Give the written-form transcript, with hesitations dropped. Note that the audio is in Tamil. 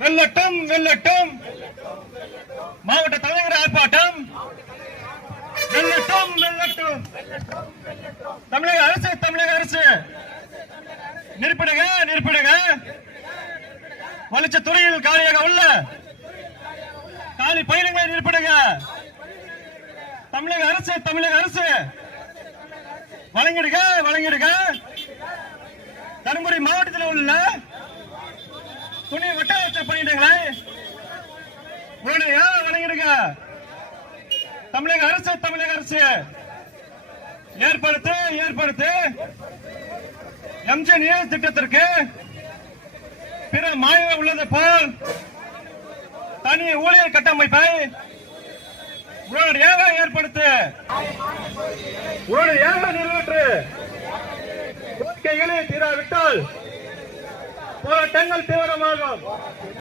வெல்லட்டும் வெல்லட்டும் மாவட்ட தலைவர் ஆர்ப்பாட்டம் வெல்லட்டும் வெல்லட்டும். தமிழக அரசு நிற்படுக வளர்ச்சித்துறையில் காலியாக உள்ள காலி பயிர்களை நிற்படுக. தமிழக அரசு வழங்கிடுக. தருமபுரி மாவட்டத்தில் உள்ள துணை வட்டார பணியிடங்களை உடனடியாக வழங்கிடுக. தமிழக அரசு ஏற்படுத்து எம்ஜிஎன் திட்டத்திற்கு பிற மாநிலம் உள்ளது போல் தனி ஊழியர் கட்டமைப்பை உடனடியாக ஏற்படுத்து, உடனடியாக நிறைவேற்று. கோரிக்கைகளை தீராவிட்டால் போராட்டங்கள் தீவிரமாகும்.